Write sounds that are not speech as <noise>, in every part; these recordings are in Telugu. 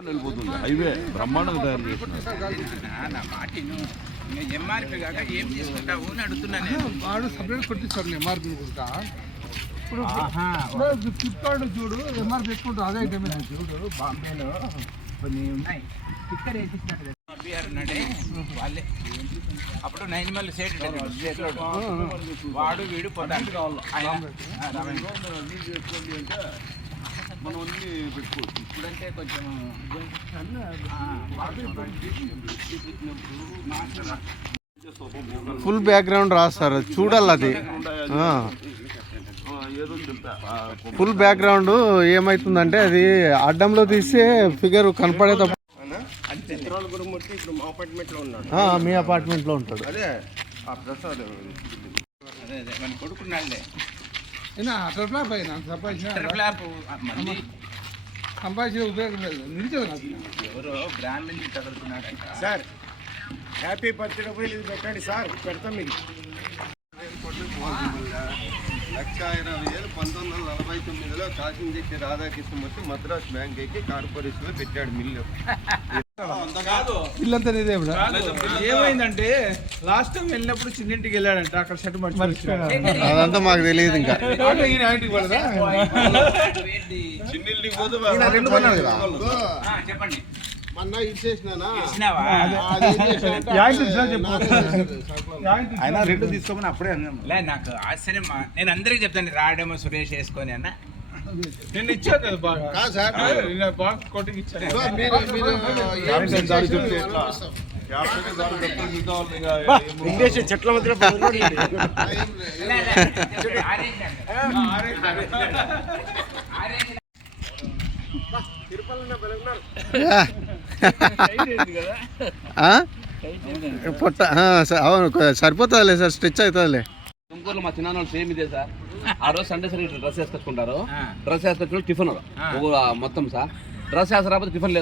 వెళ్ళిపోతుంది హైవే బ్రహ్మాండంగా తయారు ఎంఆర్పి కాక ఏం తీసుకుంటావు అని అడుగుతున్నా నేను. వాడు సపరేట్ కొట్టిస్తారు ఎంఆర్పి కూడా ఇప్పుడు ఫ్లిప్కార్ట్ చూడు ఎంఆర్పి ఎక్కువ అదే ఐటమ్ చూడు బాంబేలో కొన్ని ఉన్నాయి. స్టిక్కర్ వేసిస్తాడు కదా. బీఆర్ ఉన్నాడే వాళ్ళే. అప్పుడు నైన్ మళ్ళీ సేట్ వాడు వీడు ఆయన. ఆ, రామయ్య. మనం అన్ని పెట్టుకోవచ్చు ఇప్పుడంటే కొంచెం ఫుల్ బ్యాక్గ్రౌండ్ రాస్తారు చూడాలి అది. ఫుల్ బ్యాక్గ్రౌండ్ ఏమవుతుందంటే అది అడ్డంలో తీస్తే ఫిగర్ కనపడేటప్పుడు చిత్రాల గురుమూర్తి ఇప్పుడు మా అపార్ట్మెంట్లో ఉన్నాడు. ఆ, మీ అపార్ట్మెంట్లో ఉంటాడు. అదే ఫ్లాప్ అయినా సంపాదించిన సంపాదించిన ఉపయోగం లేదు. నిలిచదు నాకు. ఎవరో బ్రాహ్మణ్ తగులుతున్నాడంట సార్ హ్యాపీ బర్త్డే పోయి ఇది పెట్టండి సార్ పెడతాం మీకు లక్ష ఇరవై వేలు పంతొమ్మిది వందల నలభై తొమ్మిదిలో కాశీంజెట్టి రాధాకృష్ణమూర్తి మద్రాస్ బ్యాంక్ ఎక్కి కార్పొరేషన్లో పెట్టాడు మిల్లు. ఇల్లంతా నీదే ఇప్పుడు. ఏమైందంటే లాస్ట్ టైం వెళ్ళినప్పుడు చిన్నింటికి వెళ్ళాడంట అక్కడ షర్ట్ మర్చిపోయి అదంతా మాకు తెలియదు ఇంకా. చెప్పండి. రెండు తీసుకోమని అప్పుడే నాకు ఆశ్చర్యం మా- నేను అందరికి చెప్తాను రాడేమో సురేష్ వేసుకొని అన్న. నేను ఇచ్చాను కదా బాగా? కాదు సార్? నేను బాగా కోటింగ్ ఇచ్చాను మీరు మీరు చెప్తే ఎట్లా? ఇంగ్లీష్ చెట్ల మధ్యలో? పొట్ట అవును సరిపోతుందిలే సార్ స్ట్రెచ్ అవుతుందిలే. తుమ్కూరులో మా చిన్న సేమ్ ఇదే సార్. ఆ రోజు సండే సార్ డ్రెస్ వేసుకొచ్చుకుంటారు. డ్రెస్ వేసుకొచ్చుకుని టిఫిన్ మొత్తం సార్ డ్రెస్ వేస రాకపోతే టిఫిన్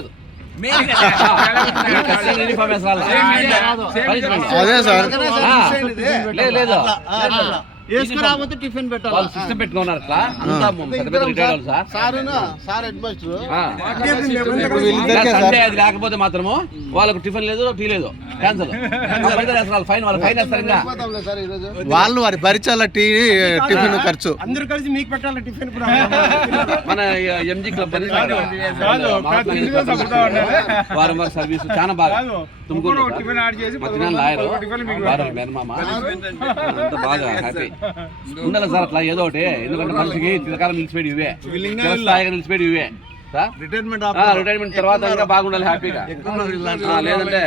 యూనిఫామ్ <laughs> లేదు లేదు. వేసుకురాకపోతే టిఫిన్ పెట్టాలి? వాళ్ళు సిస్టమ్ పెట్టుకున్నారు అట్లా? అంతా పెద్ద పెద్ద రిటైర్డ్ వాళ్ళు సార్. సారును? సార్ హెడ్ మాస్టర్ ఆ. ఇప్పుడు వీళ్ళిద్దరికే సార్. సండే అది లేకపోతే మాత్రము వాళ్ళకు టిఫిన్ లేదు టీ లేదు. క్యాన్సల్ ఫైన్ వాళ్ళు ఫైన్ వేస్తారు వాళ్ళు వారి భరించాల టీ టిఫిన్ ఖర్చు. అందరూ కలిసి మీకు పెట్టాలి టిఫిన్ మన ఎంజీ క్లబ్ అని. వారం వారం సర్వీస్ చాలా బాగా. తుమ్కూరు ఒక్కొక్కరు టిఫిన్ యాడ్ చేసి మా పది చిన్న మంది లాయర్ ఒక్కొక్క టిఫిన్ మీకు వారు మేనమామ అంతా బాగా హ్యాపీ <laughs> ఉండాలి సార్ అట్లా ఏదో ఒకటి. ఎందుకంటే మనిషికి చిరకాలం నిలిచిపోయి ఇవే. చిరస్థాయిగా నిలిచిపోయి ఇవే. రిటైర్మెంట్ ఆ, రిటైర్మెంట్ తర్వాత బాగుండాలి హ్యాపీగా. లేదంటే.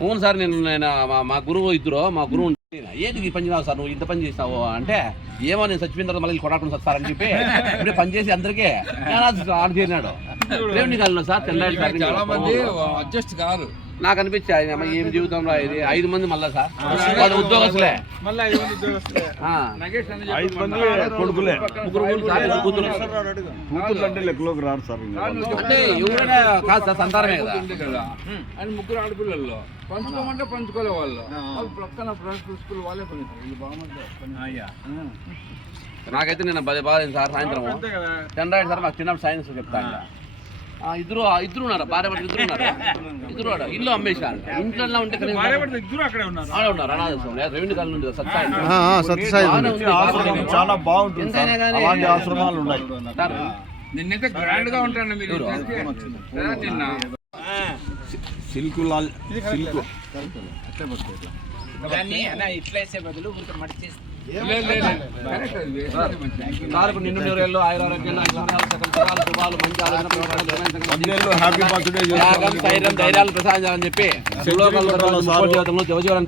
అవును సార్ నేను నేను మా- గురువు ఇద్దరు మా గురువు ఈ పని చేసినావు సార్? నువ్వు ఇంత పని చేసినావు అంటే ఏమో నేను చచ్చిపోయిన తర్వాత మళ్ళీ కొడాకుండా సార్ అని చెప్పి ఇప్పుడే పని చేసి అందరికీ ఆడ చేరినాడు దేవుని కాదు సార్ తెల్లారి సార్ చాలా మంది అడ్జస్ట్ కాదు నాకు అనిపించి ఆయన అమ్మ ఏం జీవితంలో ఇది? ఐదు మంది మళ్ళా సార్? వాళ్ళు ఉద్యోగస్తులే. అని కొడుకులే. ముగ్గురు అంటే రారు సార్ ఎవరైనా కాదు సార్ సంతానమే కదా. ఆయన ముగ్గురు ఆడపిల్లల్లో పంచుకోమంటే పంచుకోలే వాళ్ళు వాళ్ళు పక్కన ఫ్రెండ్స్ స్కూల్ వాళ్ళే వీళ్ళు బాగుంటుంది నాకైతే నేను పది బాగా సార్ సాయంత్రం చంద్రాయుడు సార్ మాకు చిన్నప్పుడు సైన్స్ చెప్తాను ఇద్దరు ఇద్దరు ఉన్నారు? భార్య భర్త ఇద్దరు ఉన్నారు? ఇద్దరు. ఇల్లు అమ్మేశారు. ఇంట్లో ఉంటే అక్కడే ఉన్నారు. లేదు రెవెన్యూ ఉంది సత్సాయి. ఉంది. చాలా బాగుంటుంది ఆశ్రమాలు ఉన్నాయి. నిన్నైతే గ్రాండ్గా ఉంటాను మీరు. నిన్న సిల్క్ లాల్ సిల్క్. దాన్ని ఇట్లా వేసే బదులు మడిచేసి ధైర్యాలు ప్రసాదించాలని చెప్పి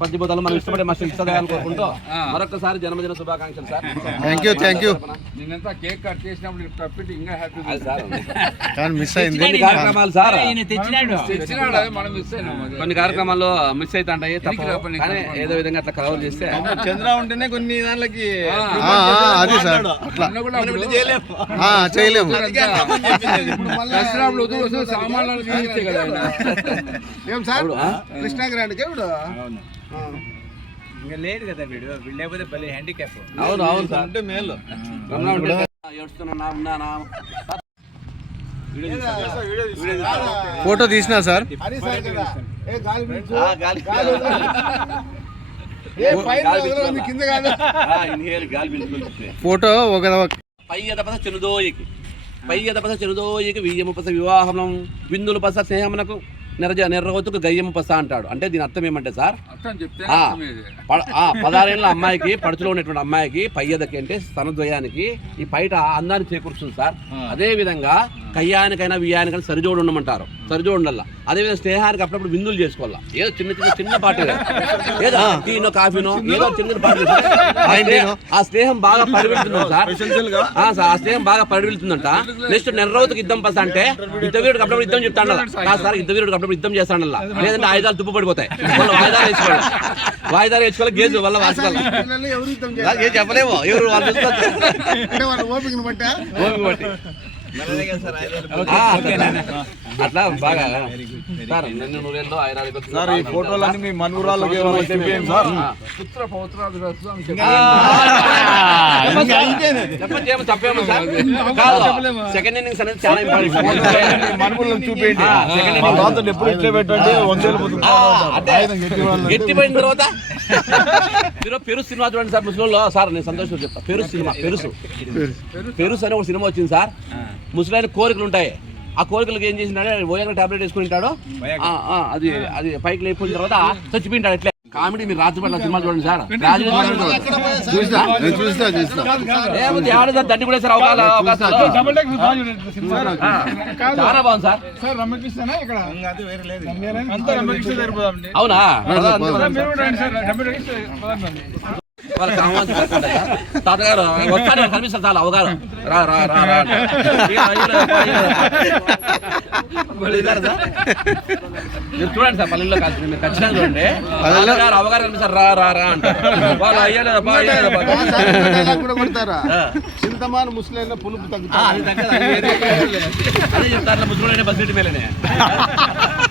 జీవితంలో మనం ఇష్టపడే మా ఇష్టదయాలు కోరుకుంటూ మరొకసారి జన్మదిన శుభాకాంక్షలు sir. Thank you thank you నిన్నంతా కేక్ కట్ చేసినప్పుడు ఇంకా హ్యాపీ సార్. మిస్ అయింది. కార్యక్రమాలు సార్? ఈయన తెచ్చినాడు. తెచ్చినాడు అదే మనం మిస్ అయినాం. కొన్ని కార్యక్రమాలు మిస్ అవుతుంటాయి తప్ప ఏదో విధంగా అట్లా కవర్ చేస్తే చంద్ర ఉంటేనే కొన్ని అది సార్. అట్లా. చేయలేము. సామాన్లు. ఏం సార్? కృష్ణాగ్రాండ్కి ఇప్పుడు ఇంకా లేడు కదా వీడు. వీడు లేకపోతే భలే హ్యాండిక్యాప్ అవును అవును సార్. అంటే మేలు. ఫోటో తీసినా సార్? గాలి ఫోటో ఒక పై ఎదపస చెనుదోయికి. పై ఎదపస చెనుదోయికి వియ్యము పస వివాహం విందులు పస స్నేహమునకు. నిరజ నిర్రవతుకు గయ్యము పస అంటాడు. అంటే దీని అర్థం ఏమంటే సార్? పదహారేళ్ళ అమ్మాయికి పడుచులో ఉన్నటువంటి అమ్మాయికి పై ఎదకి అంటే స్తనద్వయానికి ఈ పైట అందాన్ని చేకూరుస్తుంది సార్. అదే విధంగా కయ్యానికైనా వియ్యానికైనా సరిజోడు ఉండమంటారు. సరిజోడు ఉండాల అదే విధంగా స్నేహానికి అప్పుడప్పుడు విందులు చేసుకోవాలా ఏదో చిన్న చిన్న చిన్న పార్టీ ఏదో టీనో కాఫీనో ఏదో చిన్న పార్టీ ఆ స్నేహం- ఆ స్నేహం బాగా పరిగెడుతుందంట. సార్ ఆ, సార్, ఆ స్నేహం బాగా పరిగెడుతుందంట. నెక్స్ట్ నెర్రవతకు యుద్ధం పస అంటే యుద్ధ వీరుడికి అప్పుడప్పుడు యుద్ధం చెప్తాడు సార్ యుద్ధ వీరుడికి అప్పుడప్పుడు యుద్ధం చేస్తాడు లేదంటే ఆయుధాలు తుప్పు పడిపోతాయి వాళ్ళు వాయిదాలు వేసుకోవాలి. వాయిదాలు వేసుకోవాలి గేజ్ వల్ల వాసుకోవాలి ఏం? చెప్పలేము ఎవరు వాళ్ళు ఓపిక బట్టి. అట్లా బాగా సార్ నిన్ను నూరేళ్ళు ఆయన సార్ ఈ ఫోటోలన్నీ మీ మనవరాళ్ళకి ఏమైనా తెప్పియండి సార్ పుత్ర ఏమో తప్పేమో సార్. సెకండ్ ఇన్నింగ్స్ అనేది చాలా ఇంపార్టెంట్ చూపించండి మా innings. తాతలు ఎప్పుడు ఇట్లే పెట్టండి గట్టిపోయిన తర్వాత? మీరు పెరుసు సినిమా చూడండి సార్ ముసలిలో సార్ నేను సంతోషం చెప్తా. పెరుసు సినిమా పెరుసు పెరుసు అని ఒక సినిమా వచ్చింది సార్. ముసలాయన కోరికలు ఉంటాయి. ఆ కోరికలకు ఏం చేసినాడు ఓయంగా టాబ్లెట్ వేసుకుని ఉంటాడు. ఆ, ఆ, అది అది పైకి లేకపోయిన తర్వాత చచ్చిపోయింటాడు ఎట్లే కామెడీ మీరు రాత్రి పట్ల సినిమా చూడండి సార్. దండి కూడా సార్ అవకాశం చాలా బాగుంది సార్ అవునా? వాళ్ళకి ఆహ్వానం. తాతగారు వస్తాడు కనిపిస్తారు చాలా అవగారు రా రా? మీరు చూడండి సార్ పల్లెల్లో కాదు మీరు ఖచ్చితంగా చూడండి. తాతగారు అవగారు కనిపిస్తారు రా రా రా అంటారు. వాళ్ళు అయ్యలేదప్పా అయ్యలేదప్పా కూడా కొడతారా? ఆ. చింతమాన ముసలైన పులుపు ఆ, తగ్గుతా అది చెప్తారు ముసలోడైనా బస్ మేలేనే. సార్?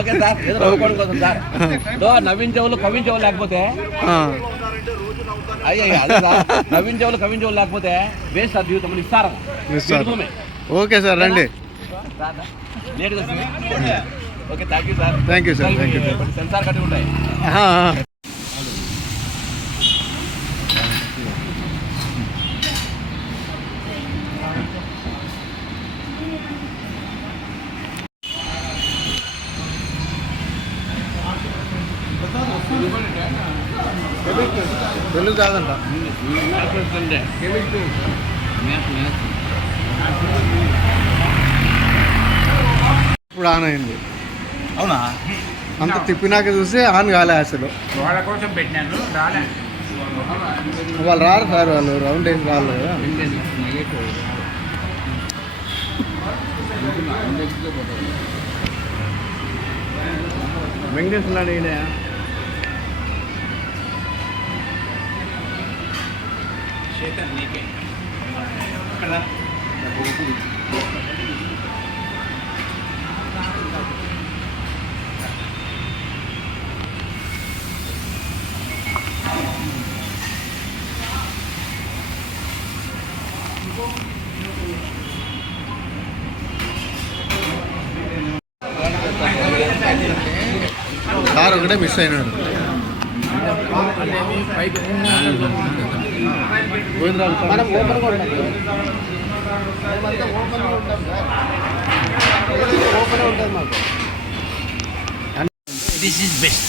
ఓకే సార్ ఏదో నవ్వుకోవడం సార్. నవ్వించేవాళ్ళు కవించేవాళ్ళు లేకపోతే అయ్యో అదే సార్. నవ్వించేవాళ్ళు కవించేవాళ్ళు లేకపోతే వేస్ట్ సార్ జీవితం ఇస్తారా. ఓకే సార్ రండి. Okay thank you sir thank you sir thank you censor కట్టి ఉంటాయి. తెలుగు కాదంట. ఇప్పుడు ఆన్ అయింది. అవునా? అంత తిప్పినాక చూస్తే ఆన్ కాలే అసలు. వాళ్ళ కోసం పెట్టినాను రాలే. వాళ్ళు రారు సార్ వాళ్ళు రౌండ్ వేసి రాళ్ళు కదా వెంకటేశ్వర చేతన్ నీకే సార్ ఒకటే మిస్ అయినాడు గోవిందరావు సార్. మనం ఓపెన్ కూడా ఉంటాం మేమంతా ఓపెన్ ఉంటాం సార్. ఓపెన్ ఉంటుంది మాకు. This is best